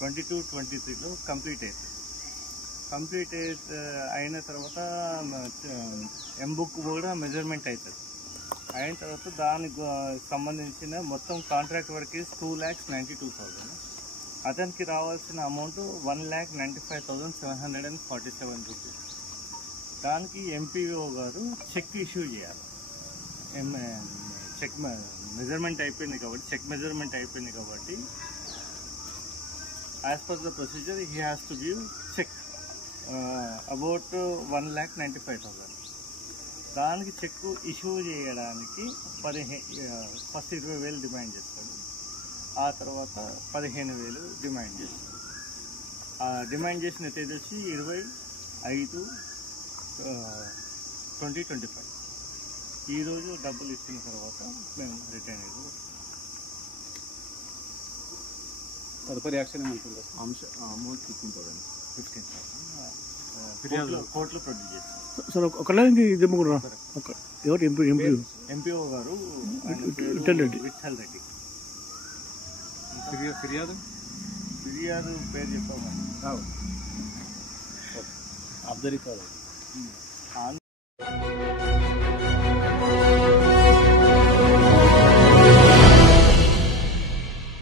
22-23లో complete అయిన తర్వాత M-book కూడా మెజర్మెంట్ అవుతుంది. అయిన తర్వాత దానికి సంబంధించిన మొత్తం కాంట్రాక్ట్ వర్క్ 2,92,000. అతనికి రావాల్సిన అమౌంట్ 1,95,747 రూపీస్. దానికి ఎంపీఓ గారు చెక్ ఇష్యూ చేయాలి. చెక్ మెజర్మెంట్ అయిపోయింది కాబట్టి as per the procedure he has to give check about 1,95,000. దానికి చెక్ ఇష్యూ చేయడానికి ఫస్ట్ 20,000 డిమాండ్ చేస్తాడు. ఆ తర్వాత 15,000 డిమాండ్ చేస్తాడు. డిమాండ్ చేసిన తేదీ వచ్చి 25/5/2025. ఈరోజు డబ్బులు ఇచ్చిన తర్వాత మేము రిటర్న్ అయిపోయి తదుపరి యాక్షన్ ఏమంటుంది? అమౌంట్ 15,000 కోర్టులో ప్రొడ్యూస్ చేస్తాం సార్. ఒకళ్ళకి ఇది ముగ్గురు ఎవరు? ఎంపీఓ గారు విఠల్ రెడ్డి. ఫిర్యాదు పేరు చెప్పామండి. Off the record.